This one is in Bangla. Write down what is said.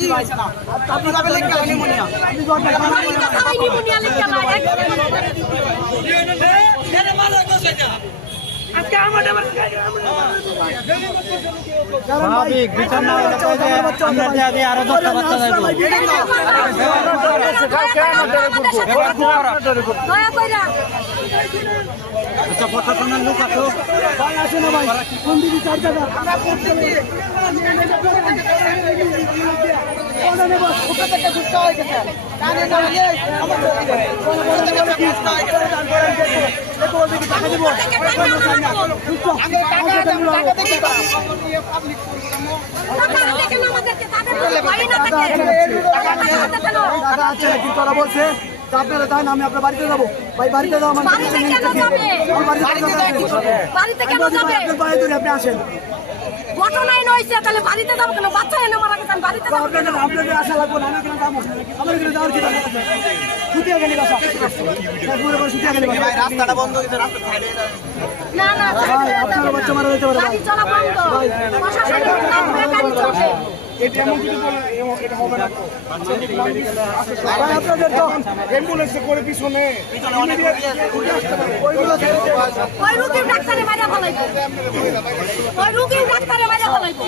কি হয়েছে না আপনি যাবে লেখা নিউমোনিয়া আজকে আমাদের স্বাভাবিক বিচার না হলে তো আমরা দিয়ে আরো 10টা বাচ্চা যাইব। আচ্ছা প্রশাসনের লোক আসো আসে না ভাই কোন দিকে চার জায়গা ওটা থেকে সুস্থ হয়ে গেছে কানে না গিয়ে আমার ওটা থেকে সুস্থ হয়ে গেছে দেখো ওই দিকে টাকা দেবো সুস্থ আগে টাকা থেকে পাবলিক টাকা আছে কিন্তু ওরা বলছে আপনারা তাই না আমি আপনার বাড়িতে যাবো ভাই বাড়িতে যাবো আমার আপনি আসেন ঘটনাই নইছে তাহলে বাড়িতে যাবো কেন বাচ্চা এনে মারা গেছে বাড়িতে যাবো আপনাদের আশা লাগবো না আমি যাবো আমার এখানে যাওয়ার কি ছুটিয়া গেলি বাসা ছুটিয়া গেলি রাস্তাটা বন্ধ হয়েছে রাস্তা সাইডে না না আপনার বাচ্চা মারা যেতে পারে গাড়ি চলা বন্ধ প্রশাসনের নাম করে গাড়ি চলছে এটা এমন কিছু বলে এটা হবে না তো আপনাদের তো অ্যাম্বুলেন্সে করে পিছনে ওই রুগীর ডাক্তারে মারা ফলাইবো ওই রুগীর ডাক্তারে মারা ফলাইবো